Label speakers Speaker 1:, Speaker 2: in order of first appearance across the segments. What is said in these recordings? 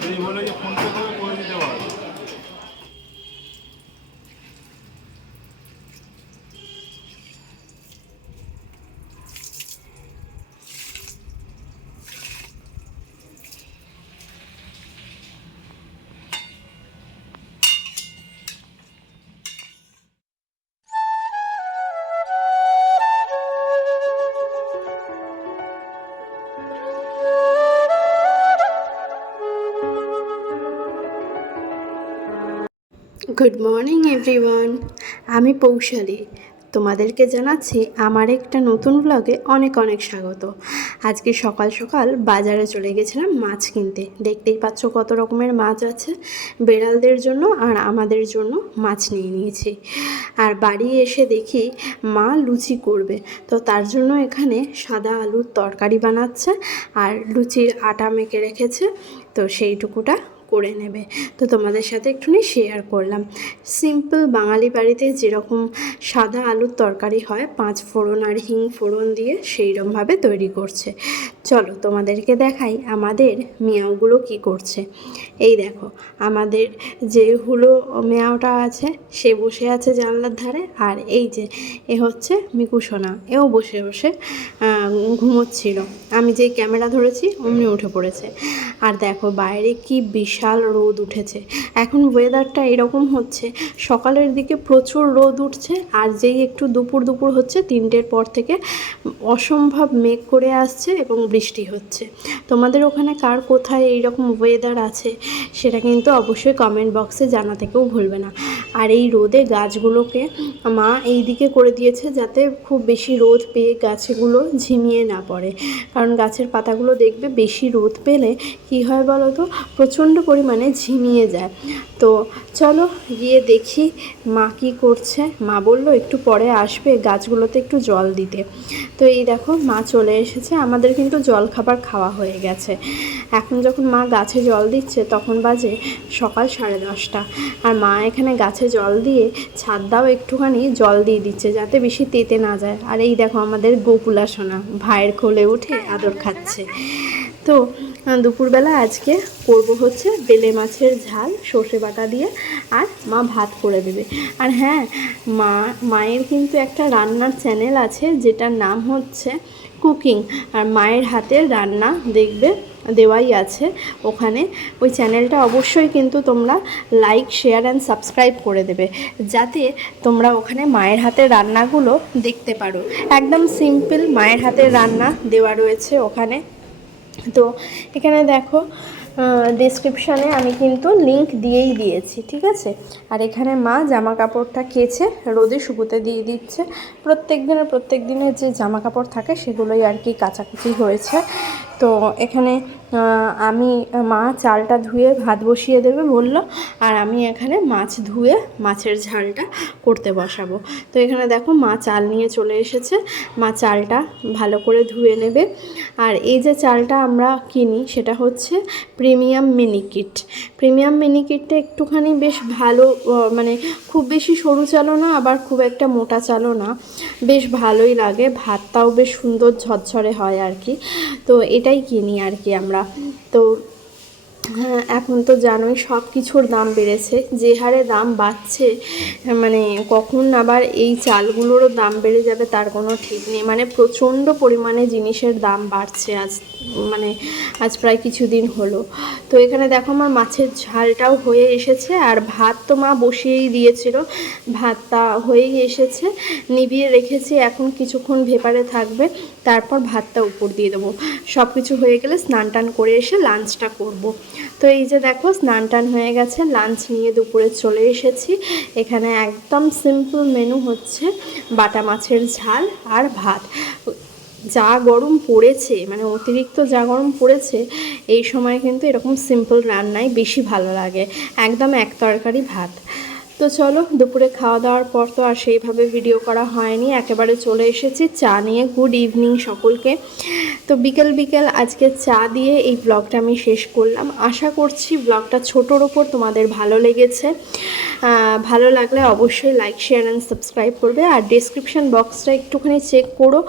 Speaker 1: যদি বলো যে ফোন
Speaker 2: গুড মর্নিং এভরিওয়ান আমি পৌশালী। তোমাদেরকে জানাচ্ছি আমার একটা নতুন ব্লগে অনেক অনেক স্বাগত। আজকে সকাল সকাল বাজারে চলে গেছিলাম মাছ কিনতে। দেখতেই পাচ্ছ কত রকমের মাছ আছে বেড়ালদের জন্য আর আমাদের জন্য মাছ নিয়ে নিয়েছি। আর বাড়ি এসে দেখি মা লুচি করবে। তো তার জন্য এখানে সাদা আলুর তরকারি বানাচ্ছে আর লুচির আটা মেখে রেখেছে। তো সেইটুকুটা করে নেবে। তো তোমাদের সাথে একটুখানি শেয়ার করলাম। সিম্পল বাঙালি বাড়িতে যেরকম সাদা আলুর তরকারি হয়, পাঁচ ফোড়ন আর হিং ফোড়ন দিয়ে সেইরমভাবে তৈরি করছে। চলো তোমাদেরকে দেখাই আমাদের মিয়াওগুলো কি করছে। এই দেখো, আমাদের যে হুলো মেয়াওটা আছে, সে বসে আছে জানলার ধারে, আর এই যে এ হচ্ছে মিকুসোনা এও বসে বসে ঘুমোচ্ছিল। আমি যেই ক্যামেরা ধরেছি, অমনি উঠে পড়েছে। আর দেখো বাইরে কি বিশাল রোদ উঠেছে। এখন ওয়েদারটা এরকম হচ্ছে, সকালের দিকে প্রচুর রোদ উঠছে আর যেই একটু দুপুর দুপুর হচ্ছে, তিনটের পর থেকে অসম্ভব মেঘ করে আসছে এবং বৃষ্টি হচ্ছে। তোমাদের ওখানে কার কোথায় এইরকম ওয়েদার আছে, সেটা কিন্তু অবশ্যই কমেন্ট বক্সে জানাতেকেও ভুলবে না। আর এই রোদে গাছগুলোকে মা এই দিকে করে দিয়েছে যাতে খুব বেশি রোদ পেয়ে গাছগুলো ঝিমিয়ে না পড়ে। কারণ গাছের পাতাগুলো দেখবে বেশি রোদ পেলে কি হয় বলো তো প্রচণ্ড পরিমাণে ঝিমিয়ে যায়। তো চলো গিয়ে দেখি মা কি করছে। মা বলল, একটু পরে আসবে গাছগুলোতে একটু জল দিতে। তো এই দেখো মা চলে এসেছে। আমাদের কিন্তু জল খাবার খাওয়া হয়ে গেছে। এখন যখন মা গাছে জল দিচ্ছে, তখন বাজে সকাল সাড়ে দশটা। আর মা এখানে গাছে জল দিয়ে ছাদটাও একটুখানি জল দিয়ে দিচ্ছে, যাতে বেশি তেতে না যায়। আর এই দেখো আমাদের গোকুলা সোনা, ভাইয়ের কোলে উঠে আদর খাচ্ছে। তো দুপুরবেলা আজকে করব হচ্ছে বেলে মাছের ঝাল, সর্ষে বাটা দিয়ে আর মা ভাত করে দেবে। আর হ্যাঁ মা, মায়ের কিন্তু একটা রান্নার চ্যানেল আছে যেটার নাম হচ্ছে কুকিং। আর মায়ের হাতের রান্না দেখবে দেওয়াই আছে। ওখানে ওই চ্যানেলটা অবশ্যই কিন্তু তোমরা লাইক শেয়ার অ্যান্ড সাবস্ক্রাইব করে দেবে। যাতে তোমরা ওখানে মায়ের হাতের রান্নাগুলো দেখতে পারো। একদম সিম্পল মায়ের হাতের রান্না দেওয়া রয়েছে ওখানে। তো এখানে দেখো ডিসক্রিপশানে আমি কিন্তু লিংক দিয়েই দিয়েছি, ঠিক আছে? আর এখানে মা জামা কাপড়টা কেচে রোদে শুকোতে দিয়ে দিচ্ছে। প্রত্যেক দিনের প্রত্যেক দিনের যে জামা কাপড় থাকে সেগুলোই আর কি কাচাকুচি হয়েছে। তো এখানে আমি মা চালটা ধুয়ে ভাত বসিয়ে দেবে বলল, আর আমি এখানে মাছ ধুয়ে মাছের ঝালটা করতে বসাবো। তো এখানে দেখো মা চাল নিয়ে চলে এসেছে, মা চালটা ভালো করে ধুয়ে নেবে। আর এই যে চালটা আমরা কিনি, সেটা হচ্ছে প্রিমিয়াম মিনিকিট প্রিমিয়াম মিনিকিটটা একটুখানি বেশ ভালো মানে খুব বেশি সরু চালও না, আবার খুব একটা মোটা চালও না। বেশ ভালোই লাগে, ভাতটাও বেশ সুন্দর ঝরঝরে হয় আর কি। তো এটাই কিনি আর কি আমরা। তো হ্যাঁ এখন তো জানোই সব কিছুর দাম বেড়েছে। যে হারে দাম বাড়ছে মানে কখন আবার এই চালগুলোরও দাম বেড়ে যাবে তার কোনো ঠিক নেই। মানে প্রচণ্ড পরিমাণে জিনিসের দাম বাড়ছে আজ মানে আজ প্রায় কিছুদিন হলো। তো এখানে দেখো আমার মাছের ঝালটাও হয়ে এসেছে আর ভাত তো মা বসিয়েই দিয়েছিল। ভাতটা হয়েই এসেছে নিভিয়ে রেখেছি, এখন কিছুক্ষণ ভেপারে থাকবে। তারপর ভাতটা উপর দিয়ে দেবো। সব কিছু হয়ে গেলে স্নান টান করে এসে লাঞ্চটা করব। তো এই যে দেখো, স্নান টান হয়ে গেছে লাঞ্চ নিয়ে দুপুরে চলে এসেছি। এখানে একদম সিম্পল মেনু হচ্ছে বাটা মাছের ঝাল আর ভাত। যা গরম পড়েছে মানে অতিরিক্ত যা গরম পড়েছে, এই সময় কিন্তু এরকম সিম্পল রান্নাই বেশি ভালো লাগে। একদম এক তরকারি ভাত। তো চলো, দুপুরে খাওয়া দাওয়ার পর তো আর সেইভাবে ভিডিও করা হয়নি। একেবারে চলে এসেছি, চা নিয়ে। গুড ইভিনিং সকলকে। তো বিকেল বিকেল আজকে চা দিয়ে এই ব্লগটা আমি শেষ করলাম। আশা করছি ব্লগটা ছোটোর ওপর তোমাদের ভালো লেগেছে। ভালো লাগলে অবশ্যই লাইক শেয়ার অ্যান্ড সাবস্ক্রাইব করবে। আর ডিসক্রিপশন বক্সটা একটুখানি চেক করো।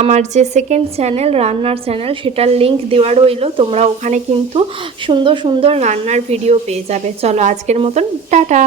Speaker 2: আমার যে সেকেন্ড চ্যানেল রান্নার চ্যানেল সেটার লিংক দেওয়া রইল। তোমরা ওখানে কিন্তু সুন্দর সুন্দর রান্নার ভিডিও পেয়ে যাবে। চলো আজকের মতন, টাটা!